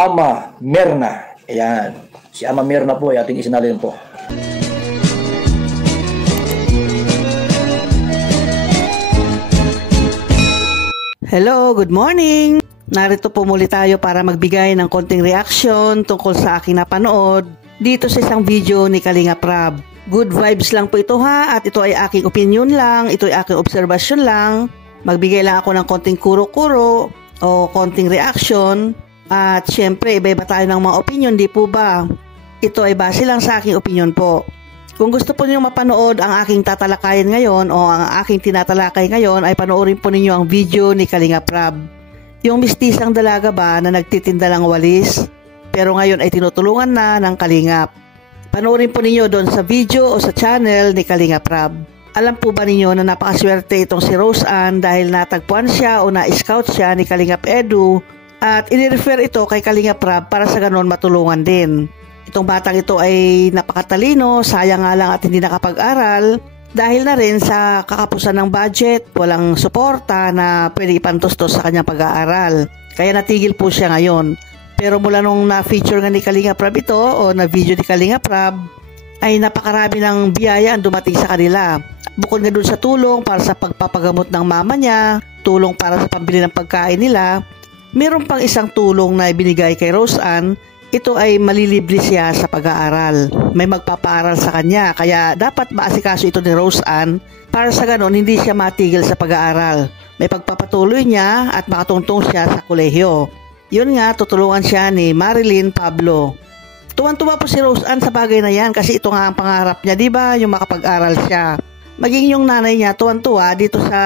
Ama Mirna. Ayan. Si Ama Mirna po ay ating isinalin po. Hello, good morning! Narito po muli tayo para magbigay ng konting reaction tungkol sa aking napanood dito sa isang video ni Kalinga Prab. Good vibes lang po ito ha, at ito ay aking opinion lang, ito ay aking obserbasyon lang. Magbigay lang ako ng konting kuro-kuro o konting reaction. At syempre, iba-iba tayo ng mga opinion, di po ba? Ito ay base lang sa aking opinion po. Kung gusto po niyo mapanood ang aking tatalakayin ngayon o ang aking tinatalakay ngayon, ay panoorin po ninyo ang video ni Kalinga Prab. Yung mistisang dalaga ba na nagtitinda ng walis, pero ngayon ay tinutulungan na ng Kalingap. Panoorin po ninyo doon sa video o sa channel ni Kalinga Prab. Alam po ba ninyo na napakaswerte itong si Rose Ann dahil natagpuan siya o na-scout siya ni Kalingap Edu at inirefer ito kay Kalinga Prab para sa ganon matulungan din. Itong batang ito ay napakatalino, sayang nga lang at hindi nakapag-aral dahil na rin sa kakapusan ng budget, walang suporta na pwede ipantustos sa kanyang pag-aaral. Kaya natigil po siya ngayon. Pero mula nung na-feature nga ni Kalinga Prab ito o na-video ni Kalinga Prab, ay napakarami ng biyaya ang dumating sa kanila. Bukod nga dun sa tulong para sa pagpapagamot ng mama niya, tulong para sa pambili ng pagkain nila, meron pang isang tulong na ibinigay kay Rose Ann. Ito ay malilibre siya sa pag-aaral. May magpapaaral sa kanya, kaya dapat maasikaso ito ni Rose Ann para sa ganon hindi siya matigil sa pag-aaral. May pagpapatuloy niya at makatungtong siya sa kolehiyo. Yun nga, tutulungan siya ni Marilyn Pablo. Tuwan-tuwa po si Rose Ann sa bagay na yan kasi ito nga ang pangarap niya, di ba? Yung makapag-aral siya. Maging yung nanay niya tuwan-tuwa dito sa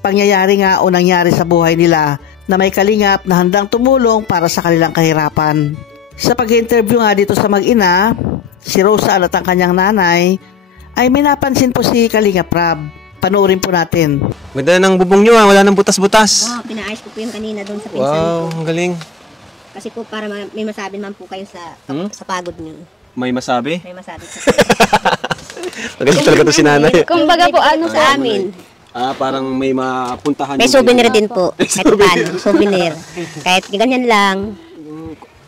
pangyayari nga o nangyari sa buhay nila na may kalingap na handang tumulong para sa kanilang kahirapan. Sa pag-interview nga dito sa mag-ina, si Rose Ann at ang kanyang nanay, ay may napansin po si Kalinga Prab. Panoorin po natin. Ganda ng bubong nyo wala nang butas-butas. Oo, pinaayos ko po yung kanina doon sa pinsan Wow, ko. ang galing. Kasi po para may masabi naman po kayo sa pagod nyo. May masabi? May masabi po. Magaling talaga to si nanay. Kung baga po ano sa amin. Parang may mapuntahan. May souvenir din po. Kahit paano, souvenir. Kahit ganyan lang.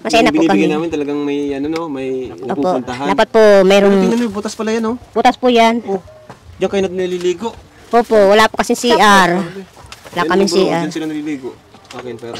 Masaya na po kami. Binibigyan namin talagang may may napupuntahan. Dapat po mayroong... Tingnan mo, butas pala yan Butas po yan. Oh, diyan kayo naliligo. Opo, wala po kasi CR. Wala kami CR. Diyan sila naliligo. Okay, pero...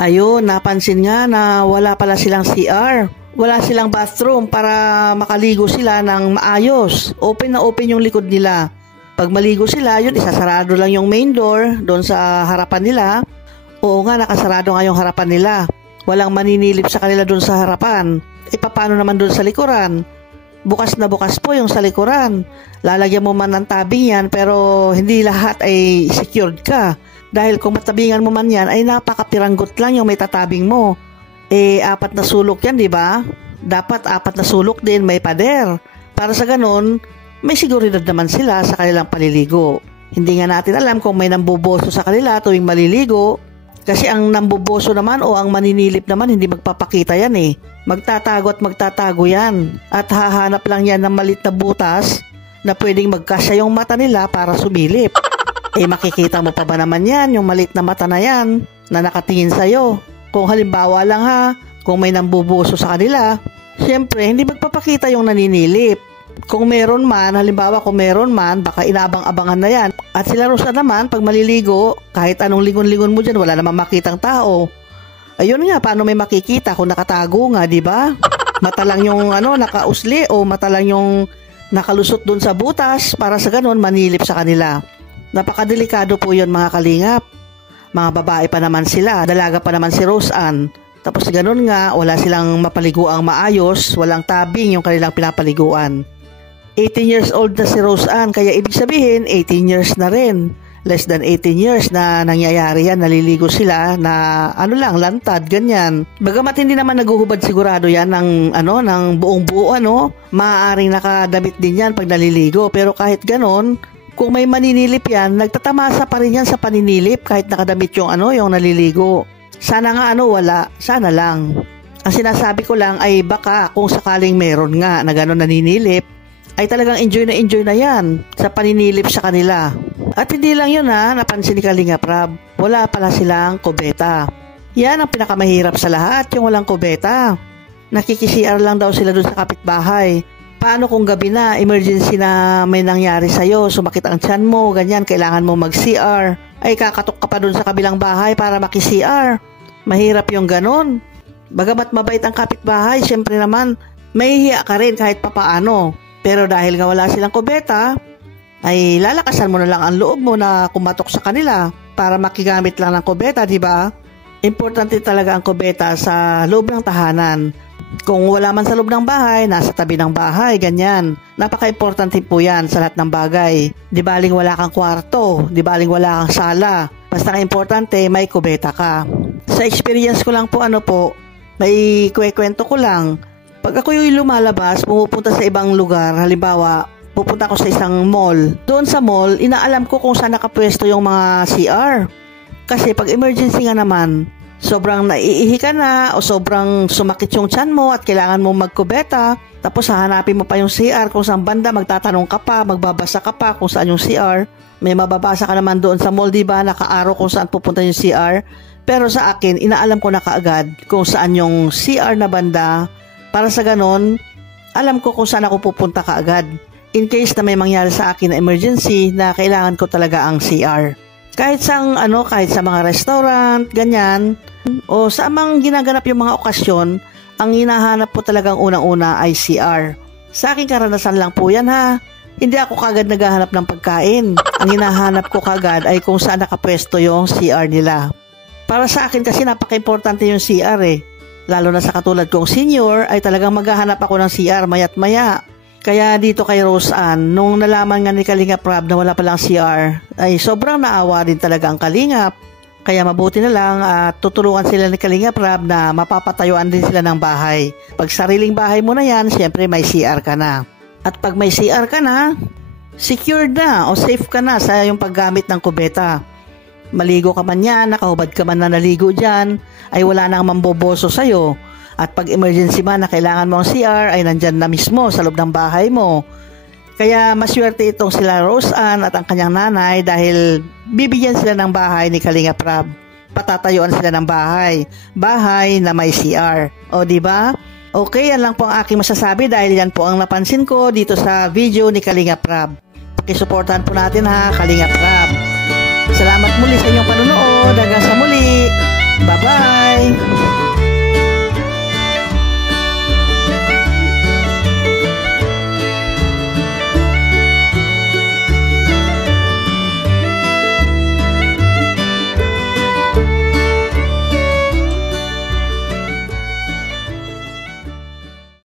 Ayun, napansin nga na wala pala silang CR. Wala silang bathroom para makaligo sila ng maayos. Open na open yung likod nila. Pag maligo sila, yun, isasarado lang yung main door doon sa harapan nila. Oo nga, nakasarado nga yung harapan nila. Walang maninilip sa kanila doon sa harapan. E paano naman doon sa likuran? Bukas na bukas po yung sa likuran. Lalagyan mo man ng tabing yan, pero hindi lahat ay secured ka. Dahil kung matabingan mo man yan, ay napakapiranggot lang yung may tatabing mo. Eh, 4 na sulok yan, di ba? Dapat 4 na sulok din, may pader. Para sa ganon, may seguridad naman sila sa kanilang paliligo. Hindi nga natin alam kung may nambuboso sa kanila tuwing maliligo. Kasi ang nambuboso naman o ang maninilip naman, hindi magpapakita yan eh. Magtatago at magtatago yan. At hahanap lang yan ng malit na butas na pwedeng magkasya yung mata nila para sumilip. Eh makikita mo pa ba naman yan, yung malit na mata na yan, na nakatingin sa'yo? Kung halimbawa lang ha, kung may nambubuso sa kanila, syempre hindi magpapakita yung naninilip. Kung meron man, halimbawa kung meron man, baka inabang-abangan na yan. At sila Rosa naman, pag maliligo, kahit anong lingon-lingon mo dyan, wala namang makitang tao. Ayun nga, paano may makikita kung nakatago nga, di ba? Mata lang yung nakausli o mata lang yung nakalusot dun sa butas para sa ganon manilip sa kanila. Napakadelikado po yun mga kalingap. Mga babae pa naman sila, dalaga pa naman si Rose Ann. Tapos ganun nga, wala silang mapaliguang maayos, walang tabing yung kanilang pinapaliguan. 18 years old na si Rose Ann, kaya ibig sabihin 18 years na rin. Less than 18 years na nangyayari yan, naliligo sila na lantad, ganyan. Bagamat hindi naman naguhubad sigurado yan ng buong buo, maaaring nakadamit din yan pag naliligo. Pero kahit ganon, kung may maninilip yan, nagtatamasa pa rin yan sa paninilip kahit nakadamit yung naliligo. Sana nga wala, sana lang. Ang sinasabi ko lang ay baka kung sakaling meron nga na ganon naninilip, ay talagang enjoy na yan sa paninilip sa kanila. At hindi lang yun napansin ni Kalinga Prab, wala pala silang kubeta. Yan ang pinakamahirap sa lahat, yung walang kubeta. Nakiki-CR lang daw sila dun sa kapitbahay. Paano kung gabi na, emergency na may nangyari sa'yo, sumakit ang tiyan mo, ganyan, kailangan mo mag-CR. Ay kakatok ka pa dun sa kabilang bahay para maki-CR. Mahirap yung ganon. Bagamat mabait ang kapitbahay, syempre naman, mahihiya ka rin kahit papaano. Pero dahil nga wala silang kubeta, ay lalakasan mo na lang ang loob mo na kumatok sa kanila para makigamit lang ng kubeta, di ba? Importante talaga ang kubeta sa loob ng tahanan. Kung wala man sa loob ng bahay, nasa tabi ng bahay, ganyan. Napaka-importante po yan sa lahat ng bagay. Di baling wala kang kwarto, di baling wala kang sala. Basta ang importante, may kubeta ka. Sa experience ko lang po, may kwento ko lang. Pag ako yung lumalabas, pumupunta sa ibang lugar, halimbawa, pupunta ako sa isang mall. Doon sa mall, inaalam ko kung saan nakapwesto yung mga CR. Kasi pag emergency nga naman, sobrang naiihi ka na o sobrang sumakit yung tiyan mo at kailangan mo magkubeta, tapos hahanapin mo pa yung CR kung saan banda, magtatanong ka pa, magbabasa ka pa kung saan yung CR. May mababasa ka naman doon sa mall, diba, nakaaraw kung saan pupunta yung CR. Pero sa akin, inaalam ko na kaagad kung saan yung CR na banda. Para sa ganon, alam ko kung saan ako pupunta kaagad. In case na may mangyari sa akin na emergency na kailangan ko talaga ang CR. Kahit sa mga restaurant, ganyan, o sa amang ginaganap yung mga okasyon, ang hinahanap po talagang unang-una ay CR. Sa aking karanasan lang po yan Hindi ako kagad naghahanap ng pagkain. Ang hinahanap ko kagad ay kung saan nakapwesto yung CR nila. Para sa akin kasi napaka-importante yung CR Lalo na sa katulad kong senior ay talagang maghahanap ako ng CR mayat maya. Kaya dito kay Rose Ann, nung nalaman nga ni Kalinga Prab na wala palang CR, ay sobrang naawa din talaga ang Kalingap. Kaya mabuti na lang at tutulungan sila ni Kalinga Prab na mapapatayuan din sila ng bahay. Pag sariling bahay mo na yan, syempre may CR ka na. At pag may CR ka na, secured na o safe ka na sa yung paggamit ng kubeta. Maligo ka man yan, nakahubad ka man na naligo dyan, ay wala nang mamboboso sa'yo. At pag emergency man na kailangan mo ang CR, ay nandyan na mismo sa loob ng bahay mo. Kaya maswerte itong sila Rose Ann at ang kanyang nanay dahil bibigyan sila ng bahay ni Kalinga Prab. Patatayuan sila ng bahay. Bahay na may CR. O diba? Okay, yan lang po ang aking masasabi dahil yan po ang napansin ko dito sa video ni Kalinga Prab. Pakisuportahan po natin Kalinga Prab. Salamat muli sa inyong panunood. Hanggang sa muli. Bye-bye!